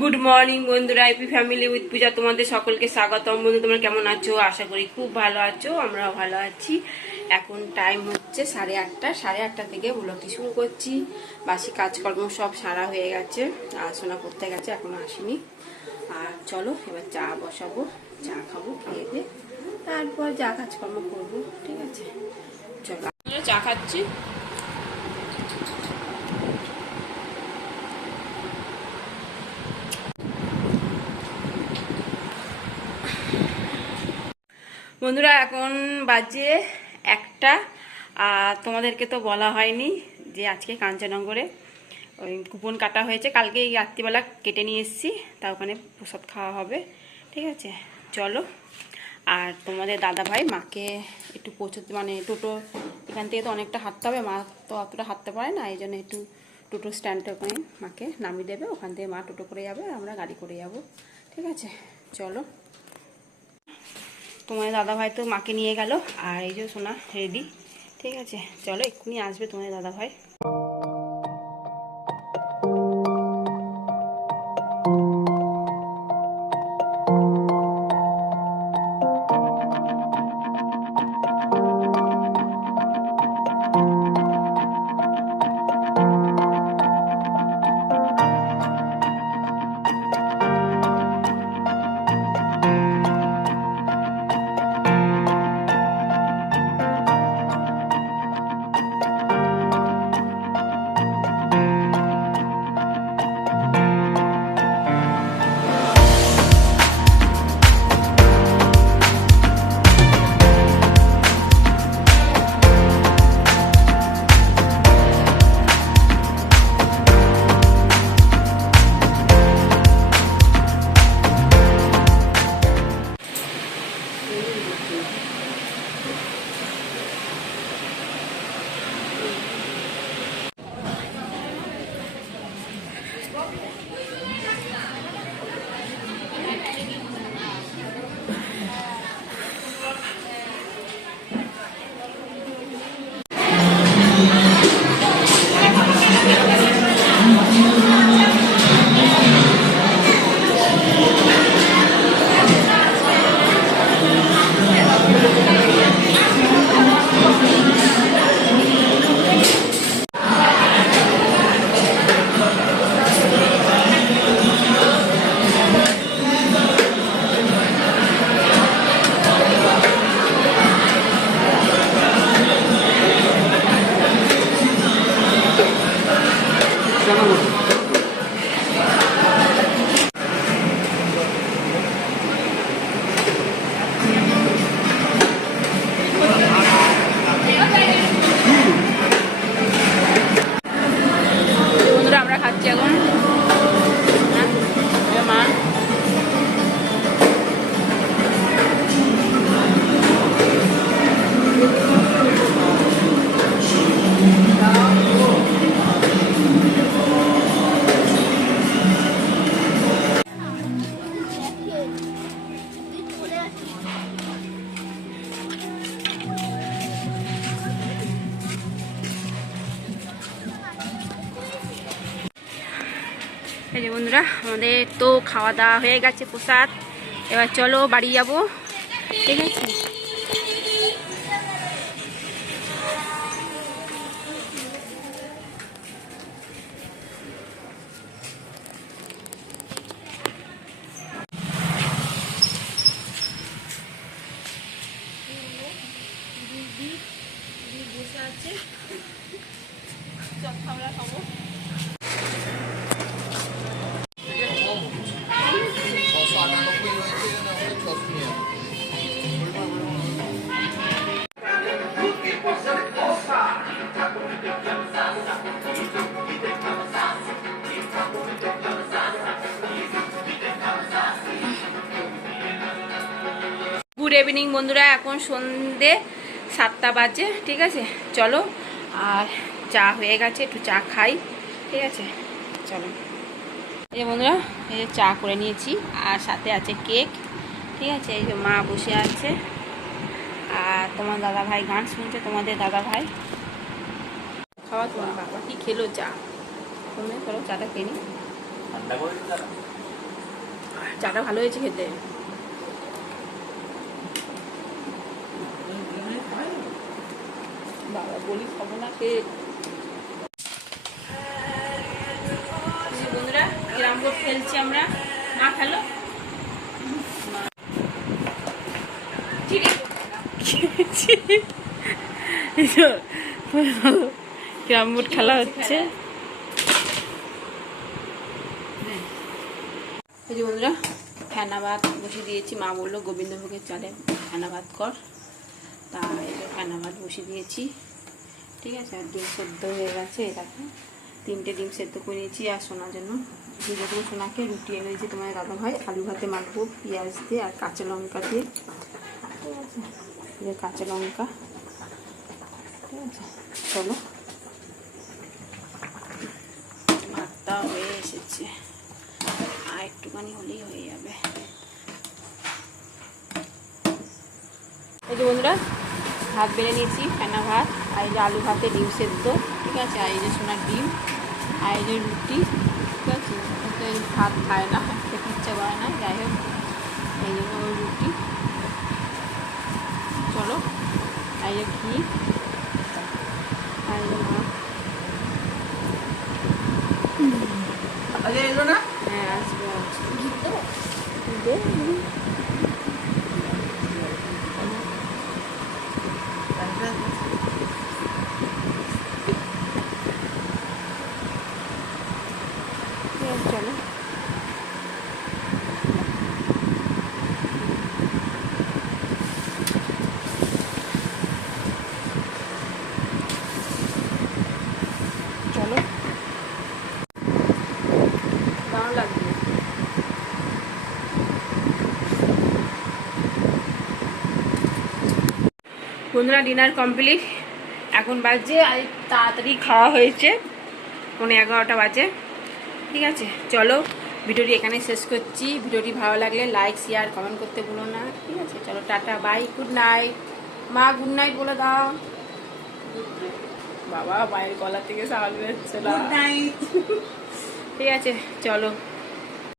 Good morning বন্ধুরা, IP family with পূজা তোমাদের সকলকে স্বাগতম। বন্ধু, তোমরা কেমন আছো? আশা করি খুব ভালো আছো, আমরাও ভালো আছি। এখন টাইম হচ্ছে 8:30। 8:30 থেকে ব্লগটি শুরু করছি। বাসি কাজকর্ম সব সারা হয়ে গেছে, আলোচনা করতে গেছে, এখনো আসেনি। আর চলো এবার চা বসাবো, চা খাবো, খেয়ে দিয়ে তারপর যা কাজকর্ম করবো। ঠিক আছে, চলো চা খাচ্ছি। বন্ধুরা এখন বাজে 1টা। আর তোমাদেরকে তো বলা হয়নি যে আজকে কাঞ্চননগরে ওই কুপন কাটা হয়েছে, কালকে এই রাত্রিবেলা কেটে নিয়ে এসেছি, তা ওখানে প্রসাদ খাওয়া হবে। ঠিক আছে, চলো। আর তোমাদের দাদা ভাই মাকে একটু পৌঁছতে, মানে টোটো এখান থেকে তো অনেকটা হাঁটতে হবে, মা তো অতটা হাঁটতে পারে না, এই জন্য একটু টোটো স্ট্যান্ডে ওখানে মাকে নামিয়ে দেবে, ওখান থেকে মা টোটো করে যাবে আর আমরা গাড়ি করে যাব। ঠিক আছে, চলো। তোমাদের দাদাভাই তো মাকে নিয়ে গেল, আর এই যে সোনা রেডি। ঠিক আছে, চলো, এক্ষুনি আসবে তোমাদের দাদাভাই। আমরা খাচ্ছি এখন, মা এই যে বন্ধুরা, আমাদের তো খাওয়া দাওয়া হয়ে গেছে, প্রসাদ। এবার চলো বাড়ি যাবো। ঠিক আছে, বসে আছে, চপ খাওয়া খাবো। গুড ইভিনিং বন্ধুরা, এখন সন্ধে 7টা বাজে। ঠিক আছে, চলো। আর চা হয়ে গেছে, একটু চা খাই। ঠিক আছে, চলো। এই বন্ধুরা, এই যে চা করে নিয়েছি, আর সাথে আছে কেক। ঠিক আছে, এই যে মা বসে আছে, আর তোমার দাদা ভাই গান শুনছে। তোমাদের দাদা ভাই খাওয়া, তোমার বাবা কি খেলো চা, তুমি চলো চাটা খেয়ে নি। চাটা ভালো হয়েছে খেতে। বাবা বলি খাবো না কে। বন্ধুরা ক্যারাম বোর্ড খেলছি আমরা। মা খেলো। ক্যারাম বোর্ড খেলা হচ্ছে। এই যে বন্ধুরা ফেনা ভাত বসিয়ে দিয়েছি। মা বললো গোবিন্দভোগের চালে ফেনা ভাত কর, তা এই যে ফেনা ভাত বসিয়ে দিয়েছি। ঠিক আছে, আর ডিম সেদ্ধ হয়ে গেছে। দেখো 3টে ডিম সেদ্ধ করে নিয়েছি। আর সোনার জন্য দুটো সোনাকে রুটি এনে দিয়েছি তোমার দাদা ভাই। আলু ভাতে মাখবো পেঁয়াজ দিয়ে আর কাঁচা লঙ্কা দিয়ে। ঠিক আছে, এই কাঁচা লঙ্কা। ঠিক আছে, চলো ভাতটা হয়ে এসেছে, আর একটুখানি হলেই হয়ে যাবে। এই যে বন্ধুরা ভাত বেড়ে নিয়েছি, ফেনা ভাত, আর এই যে আলু ভাতে ডিম সেদ্ধ। ঠিক আছে, আর এই যে সোনার ডিম, আর এই যে রুটি। ঠিক আছে, ওকে ভাত খায় না, খেতে ইচ্ছা করে না, যাই হোক এই জন্য ওই রুটি। চলো, আর এই যে ঘি, আর এই যে ভাত। হ্যাঁ আসবে, চলো চলো, দারুণ লাগবে। বন্ধুরা ডিনার কমপ্লিট, এখন বাজে আর তাড়াতাড়ি খাওয়া হয়েছে, 11:15 বাজে। ঠিক আছে, চলো ভিডিওটি এখানে শেষ করছি। ভিডিওটি ভালো লাগলে লাইক শেয়ার কমেন্ট করতে ভুলো না। ঠিক আছে, চলো টাটা বাই, গুড নাইট। মা গুড নাইট বলে দাও। বাবা মায়ের গলা থেকে সাউন্ড বেরোচ্ছে না। ঠিক আছে চলো।